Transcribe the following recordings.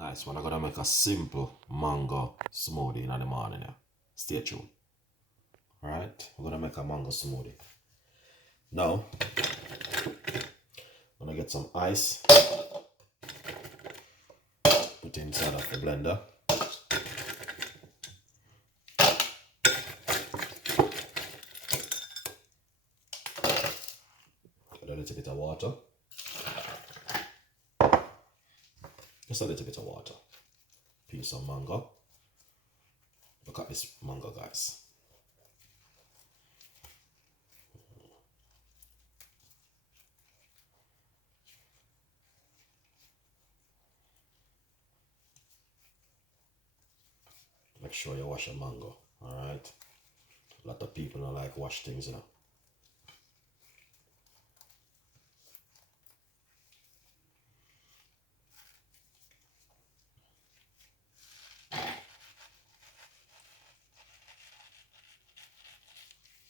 Nice one. I'm gonna make a simple mango smoothie in the morning. Yeah. Stay tuned. Alright, we're gonna make a mango smoothie. Now, I'm gonna get some ice, put it inside of the blender. Add a little bit of water. Just a little bit of water. Peel some mango. Look at this mango, guys. Make sure you wash a mango, alright? A lot of people don't like wash things, you know.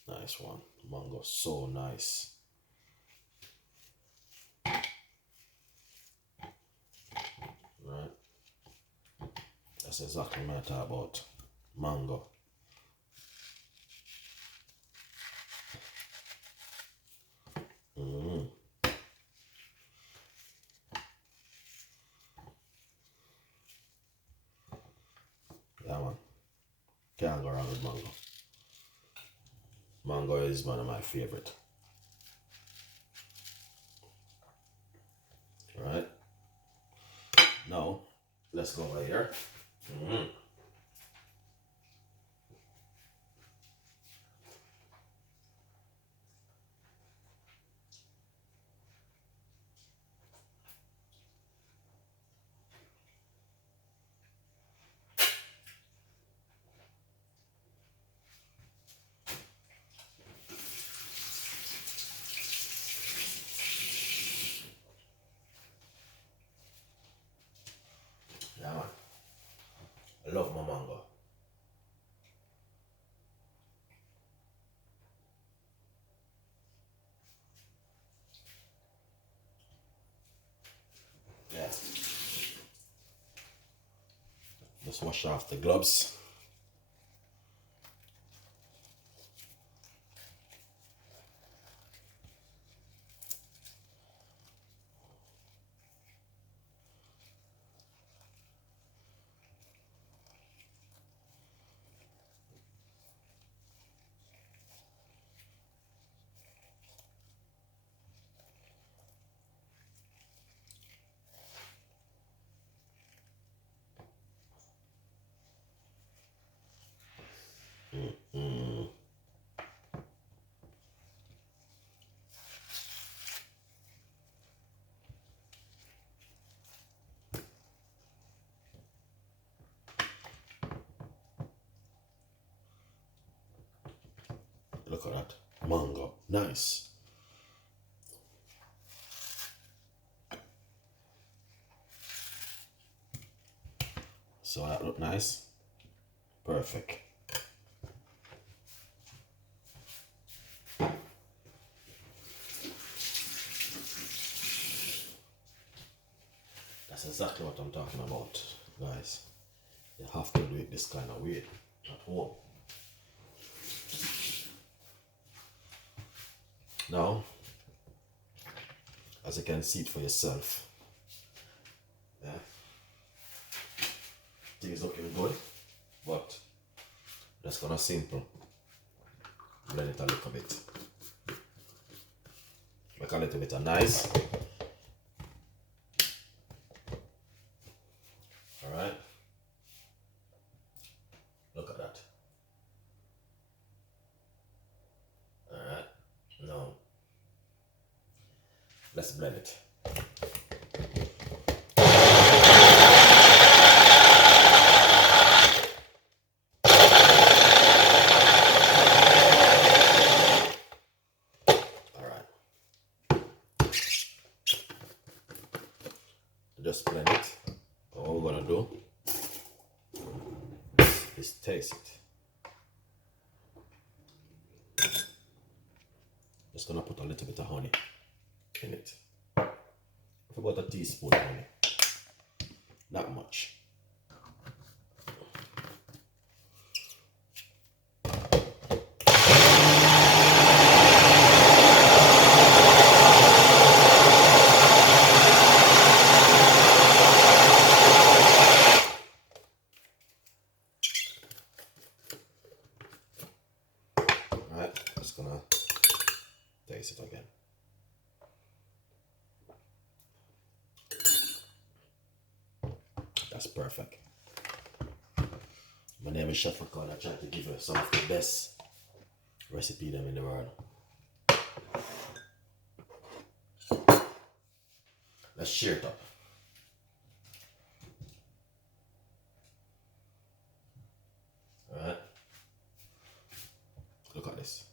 Nice one. Mango, so nice. Right? That's exactly what I talk about. Mango. Yeah, man. Can't go wrong with mango. Mango is one of my favorite. Alright. Now, let's go over here. Yeah, man. I love my mango. Yeah. Just wash off the gloves. Look at that. Mango. Nice. So that look nice. Perfect. That's exactly what I'm talking about, guys. You have to do it this kind of way at home. Now, as you can see it for yourself, yeah, things looking good, but just gonna simple blend it a little bit. Make a little bit of nice. Alright. Look at that. Alright. Now let's blend it. Just blend it. All we're gonna do is taste it. Just gonna put a little bit of honey in it. About a teaspoon of honey. Not much. Alright, just gonna taste it again. That's perfect. My name is Chef Ricardo. I try to give you some of the best recipe them in the world. Let's share it up. Alright. Look at this.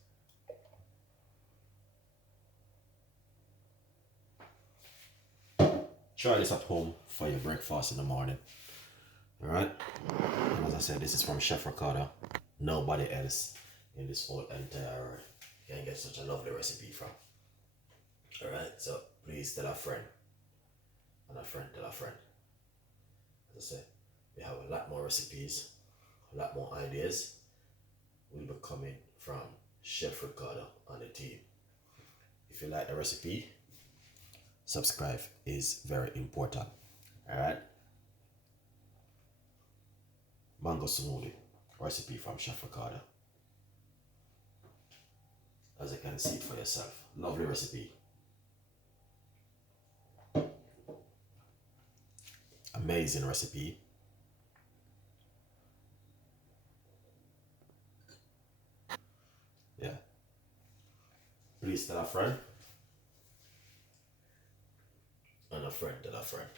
Try this at home for your breakfast in the morning. Alright? And as I said, this is from Chef Ricardo. Nobody else in this whole entire world can get such a lovely recipe from. Alright? So please tell a friend. And a friend tell a friend. As I said, we have a lot more recipes, a lot more ideas will be coming from Chef Ricardo and the team. If you like the recipe, subscribe is very important. Alright? Mango smoothie recipe from Chef Ricardo. As you can see it for yourself. Lovely recipe. Amazing recipe. Yeah. Please tell a friend. And a friend tell a friend.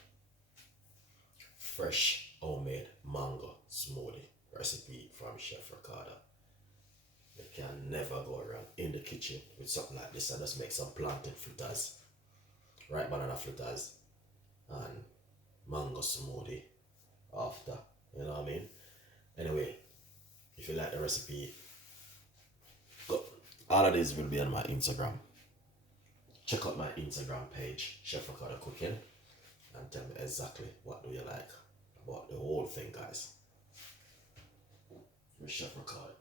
Fresh homemade mango smoothie recipe from Chef Ricardo. You can never go wrong in the kitchen with something like this. And just make some plantain fritters, right banana fritters, and mango smoothie after. You know what I mean? Anyway, if you like the recipe, go. All of these will be on my Instagram. Check out my Instagram page, Chef Ricardo Cooking, and tell me exactly what do you like about the whole thing, guys. With Chef Ricardo.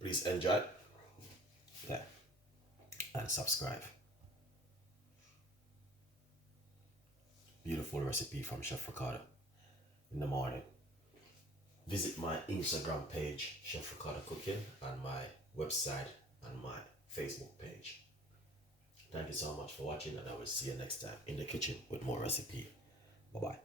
Please enjoy, yeah, and subscribe. Beautiful recipe from Chef Ricardo in the morning. Visit my Instagram page, Chef Ricardo Cooking, and my website and my Facebook page. Thank you so much for watching, and I will see you next time in the kitchen with more recipe. Bye bye.